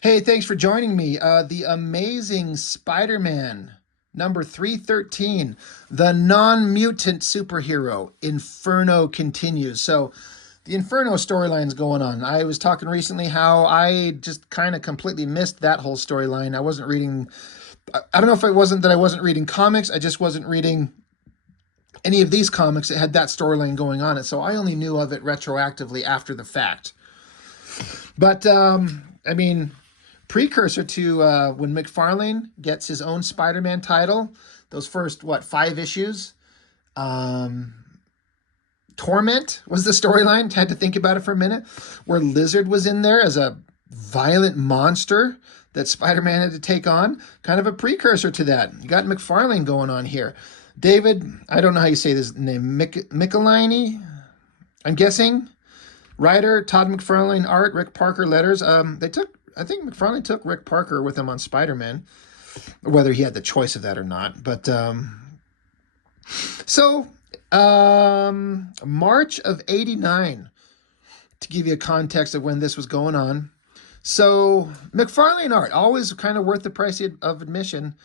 Hey, thanks for joining me. The Amazing Spider-Man, number 313, the non-mutant superhero, Inferno continues. So, the Inferno storyline's going on. I was talking recently how I just kind of completely missed that whole storyline. I wasn't reading, I don't know if it wasn't that I wasn't reading comics, I just wasn't reading any of these comics that had that storyline going on. And so I only knew of it retroactively after the fact. But, I mean, precursor to when McFarlane gets his own Spider-Man title, those first, what, 5 issues? Um, Torment was the storyline. Had to think about it for a minute. Where Lizard was in there as a violent monster that Spider-Man had to take on. Kind of a precursor to that. You got McFarlane going on here. David, I don't know how you say this name, Michelini, I'm guessing. Writer, Todd McFarlane, art, Rick Parker, letters. I think McFarlane took Rick Parker with him on Spider-Man, whether he had the choice of that or not. But so March of '89, to give you a context of when this was going on. So McFarlane art, always kind of worth the price of admission.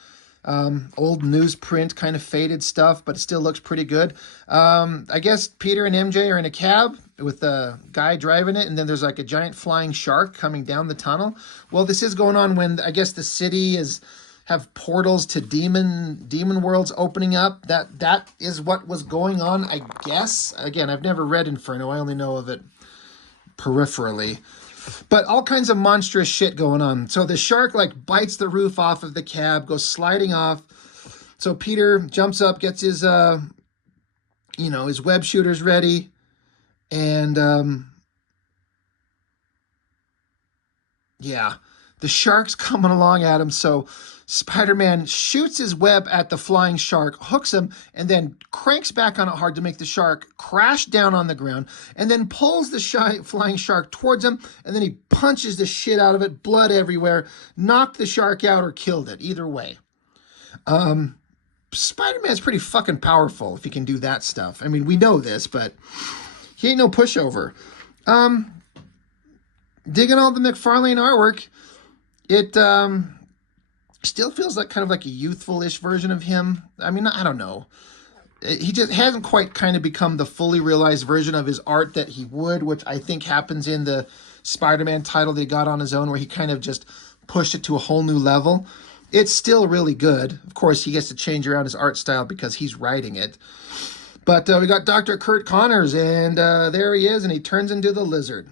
Old newsprint, kind of faded stuff, but it still looks pretty good. I guess Peter and MJ are in a cab with the guy driving it, and then there's like a giant flying shark coming down the tunnel. Well, this is going on when I guess the city have portals to demon worlds opening up. That is what was going on, I guess. Again, I've never read Inferno. I only know of it peripherally. But all kinds of monstrous shit going on. So the shark like bites the roof off of the cab, goes sliding off. So Peter jumps up, gets his his web shooters ready, and the shark's coming along at him. So Spider-Man shoots his web at the flying shark, hooks him, and then cranks back on it hard to make the shark crash down on the ground, and then pulls the flying shark towards him, and then he punches the shit out of it, blood everywhere, knocked the shark out or killed it, either way. Spider-Man's pretty fucking powerful if he can do that stuff. I mean, we know this, but he ain't no pushover. Digging all the McFarlane artwork. It still feels like kind of like a youthful-ish version of him. I mean, I don't know. He just hasn't quite kind of become the fully realized version of his art that he would, which I think happens in the Spider-Man title they got on his own, where he kind of just pushed it to a whole new level. It's still really good. Of course, he gets to change around his art style because he's writing it. But we got Dr. Kurt Connors, and there he is, and he turns into the Lizard.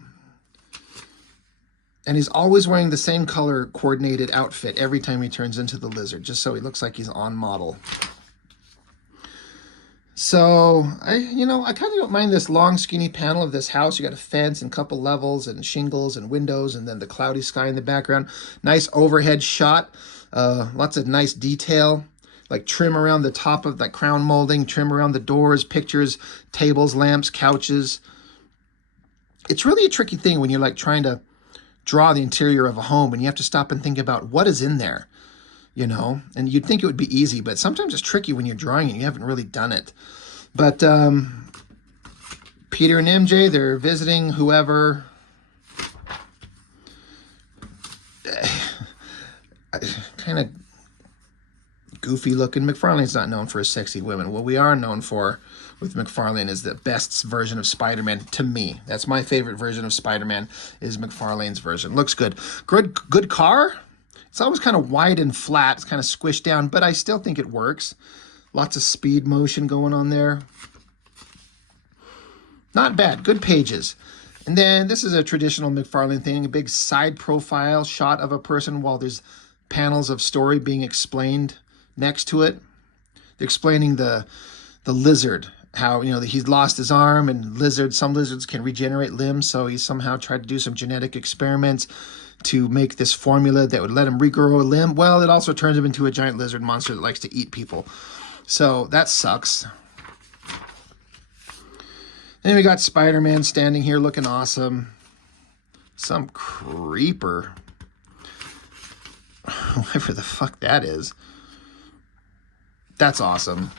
And he's always wearing the same color coordinated outfit every time he turns into the Lizard, just so he looks like he's on model. So, I kind of don't mind this long, skinny panel of this house. You got a fence and a couple levels and shingles and windows, and then the cloudy sky in the background. Nice overhead shot. Lots of nice detail, like trim around the top of that crown molding, trim around the doors, pictures, tables, lamps, couches. It's really a tricky thing when you're like trying to draw the interior of a home and you have to stop and think about what is in there, and you'd think it would be easy, but sometimes it's tricky when you're drawing and you haven't really done it. But Peter and MJ, they're visiting whoever. Kind of goofy looking. McFarlane's not known for his sexy women. What we are known for with McFarlane is the best version of Spider-Man to me. That's my favorite version of Spider-Man, is McFarlane's version. Looks good. Good car. It's always kind of wide and flat. It's kind of squished down, but I still think it works. Lots of speed motion going on there. Not bad. Good pages. And then this is a traditional McFarlane thing, a big side profile shot of a person while there's panels of story being explained next to it. They're explaining the Lizard, how he's lost his arm, and some lizards can regenerate limbs, so he somehow tried to do some genetic experiments to make this formula that would let him regrow a limb. Well, it also turns him into a giant lizard monster that likes to eat people, so that sucks. Then we got Spider-Man standing here looking awesome. Some creeper, whoever the fuck that is. That's awesome.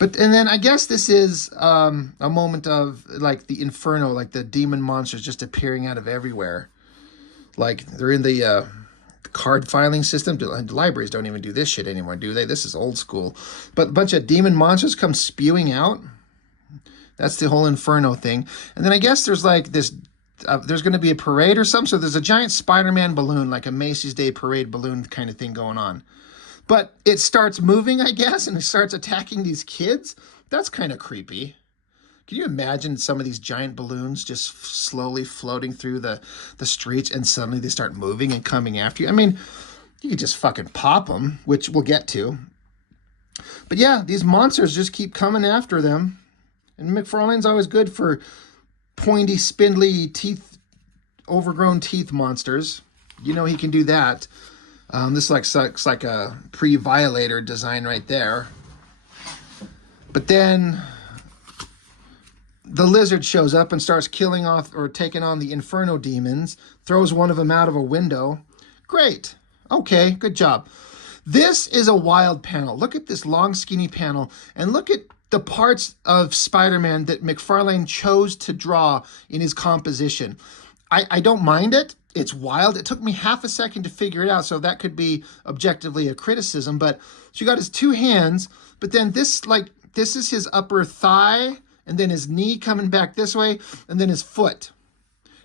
And then I guess this is a moment of like the Inferno, like the demon monsters just appearing out of everywhere. Like they're in the card filing system. The libraries don't even do this shit anymore, do they? This is old school. But a bunch of demon monsters come spewing out. That's the whole Inferno thing. And then I guess there's like this, there's going to be a parade or something. So there's a giant Spider-Man balloon, like a Macy's Day Parade balloon kind of thing going on. But it starts moving, I guess, and it starts attacking these kids. That's kind of creepy. Can you imagine some of these giant balloons just slowly floating through the streets and suddenly they start moving and coming after you? I mean, you could just fucking pop them, which we'll get to. But yeah, these monsters just keep coming after them. And McFarlane's always good for pointy, spindly teeth, overgrown teeth monsters. You know he can do that. This looks like a pre-Violator design right there. But then the lizard shows up and starts killing off or taking on the Inferno demons, throws one of them out of a window. Great. Okay, good job. This is a wild panel. Look at this long, skinny panel, and look at the parts of Spider-Man that McFarlane chose to draw in his composition. I don't mind it. It's wild. It took me half a second to figure it out, so that could be objectively a criticism. But so you got his two hands, but then this is his upper thigh, and then his knee coming back this way, and then his foot.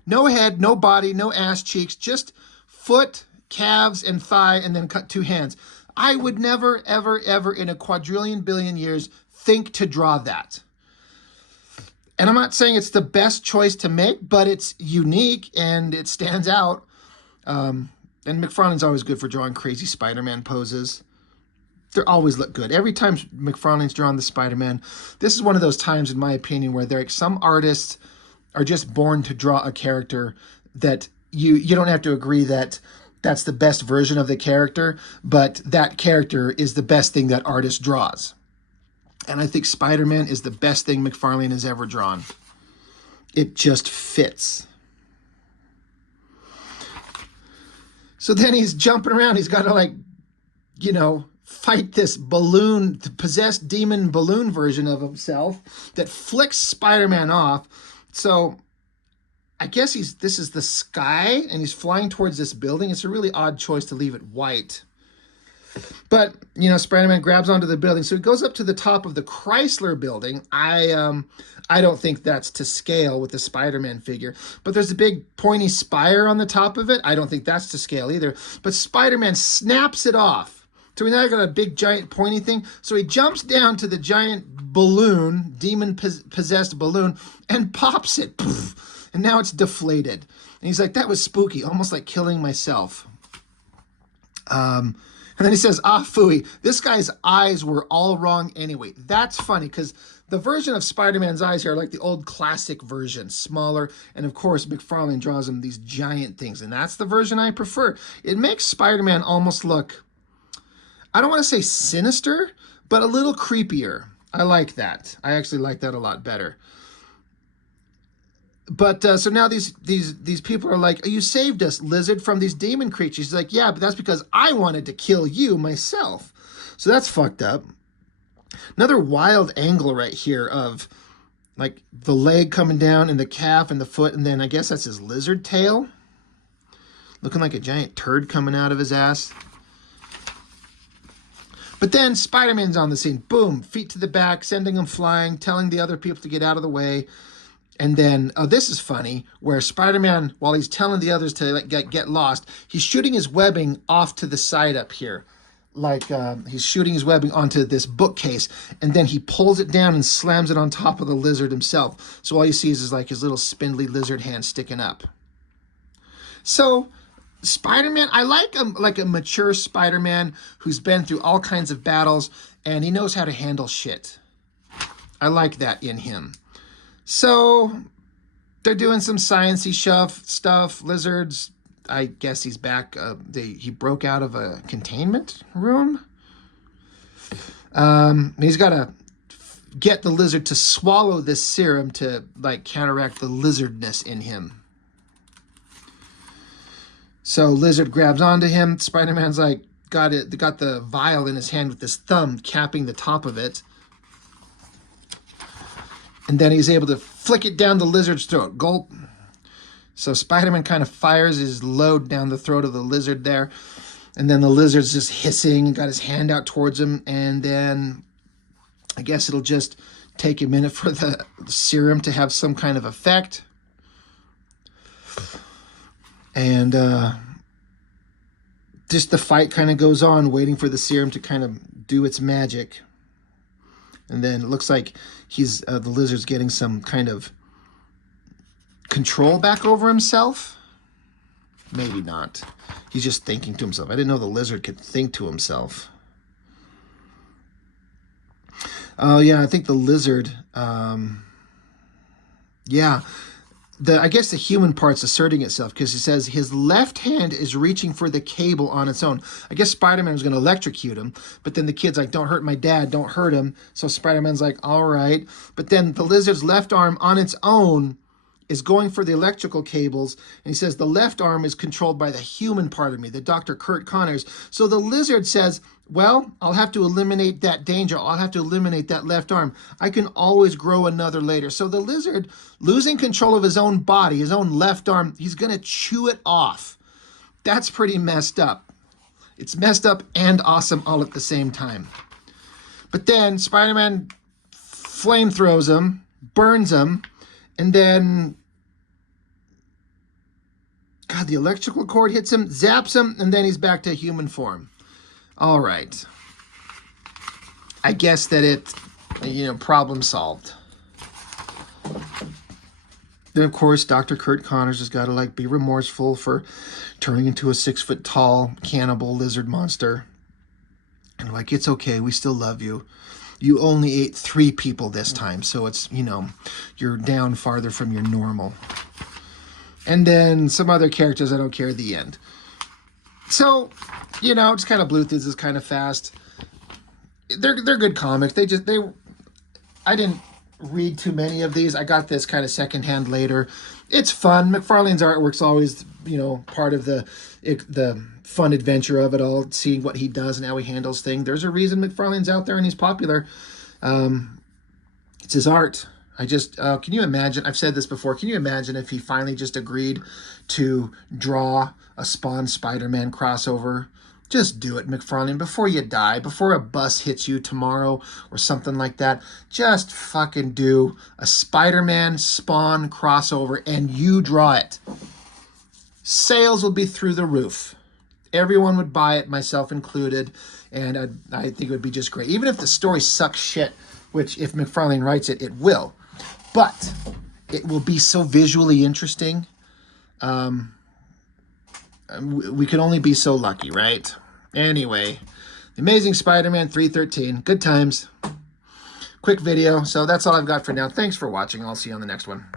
No head, no body, no ass cheeks, just foot, calves, and thigh, and then cut two hands. I would never, ever, ever in a quadrillion billion years think to draw that. And I'm not saying it's the best choice to make, but it's unique and it stands out. And McFarlane's always good for drawing crazy Spider-Man poses. They always look good. Every time McFarlane's drawn the Spider-Man, this is one of those times, in my opinion, where there some artists are just born to draw a character that you don't have to agree that that's the best version of the character, but that character is the best thing that artist draws. And I think Spider-Man is the best thing McFarlane has ever drawn. It just fits. So then he's jumping around. He's got to fight this balloon, the possessed demon balloon version of himself that flicks Spider-Man off. So I guess this is the sky and he's flying towards this building. It's a really odd choice to leave it white. But, Spider-Man grabs onto the building. So he goes up to the top of the Chrysler building. I don't think that's to scale with the Spider-Man figure. But there's a big pointy spire on the top of it. I don't think that's to scale either. But Spider-Man snaps it off. So we now got a big, giant, pointy thing. So he jumps down to the giant balloon, demon-possessed balloon, and pops it. Poof, and now it's deflated. And he's like, that was spooky, almost like killing myself. And then he says, phooey, this guy's eyes were all wrong anyway. That's funny because the version of Spider-Man's eyes here are like the old classic version, smaller. And of course, McFarlane draws him these giant things. And that's the version I prefer. It makes Spider-Man almost look, I don't want to say sinister, but a little creepier. I like that. I actually like that a lot better. But so now these people are like, you saved us, Lizard, from these demon creatures. He's like, yeah, but that's because I wanted to kill you myself. So that's fucked up. Another wild angle right here of like the leg coming down and the calf and the foot. And then I guess that's his lizard tail. Looking like a giant turd coming out of his ass. But then Spider-Man's on the scene. Boom, feet to the back, sending him flying, telling the other people to get out of the way. And then, this is funny, where Spider-Man, while he's telling the others to get lost, he's shooting his webbing off to the side up here. Like he's shooting his webbing onto this bookcase, and then he pulls it down and slams it on top of the lizard himself. So all you see is like his little spindly lizard hand sticking up. So Spider-Man, I like a mature Spider-Man who's been through all kinds of battles, and he knows how to handle shit. I like that in him. So they're doing some sciencey stuff. Lizards, I guess he's back. He broke out of a containment room. He's got to get the lizard to swallow this serum to counteract the lizardness in him. So Lizard grabs onto him. Spider-Man's got the vial in his hand with his thumb capping the top of it. And then he's able to flick it down the lizard's throat. Gulp. So Spider-Man kind of fires his load down the throat of the lizard there. And then the lizard's just hissing and got his hand out towards him. And then I guess it'll just take a minute for the serum to have some kind of effect. And just the fight kind of goes on, waiting for the serum to kind of do its magic. And then it looks like he's the lizard's getting some kind of control back over himself. Maybe not. He's just thinking to himself. I didn't know the lizard could think to himself. Oh, yeah, I think the lizard, yeah, I guess the human part's asserting itself, because he says his left hand is reaching for the cable on its own. I guess Spider-Man was going to electrocute him, but then the kid's like, don't hurt my dad, don't hurt him. So Spider-Man's like, all right. But then the lizard's left arm on its own is going for the electrical cables, and he says the left arm is controlled by the human part of me, the Dr. Curt Connors. So the lizard says, well, I'll have to eliminate that danger. I'll have to eliminate that left arm. I can always grow another later. So the lizard, losing control of his own body, his own left arm, he's going to chew it off. That's pretty messed up. It's messed up and awesome all at the same time. But then Spider-Man flame throws him, burns him, and then, God, the electrical cord hits him, zaps him, and then he's back to human form. All right. I guess that problem solved. Then, of course, Dr. Curt Connors has got to, be remorseful for turning into a 6-foot-tall cannibal lizard monster. And, it's okay. We still love you. You only ate 3 people this time, so it's, you're down farther from your normal. And then some other characters I don't care at the end. So, just kind of blew through this kind of fast. They're good comics. I didn't read too many of these. I got this kind of secondhand later. It's fun. McFarlane's artwork's always, part of the fun adventure of it all, seeing what he does and how he handles things. There's a reason McFarlane's out there and he's popular. It's his art. Can you imagine, I've said this before, can you imagine if he finally just agreed to draw a Spawn Spider-Man crossover? Just do it, McFarlane, before you die, before a bus hits you tomorrow or something like that. Just fucking do a Spider-Man Spawn crossover and you draw it. Sales will be through the roof. Everyone would buy it, myself included, and I think it would be just great. Even if the story sucks shit, which if McFarlane writes it, it will. But it will be so visually interesting. We could only be so lucky, right? Anyway, The Amazing Spider-Man 313. Good times. Quick video. So that's all I've got for now. Thanks for watching. I'll see you on the next one.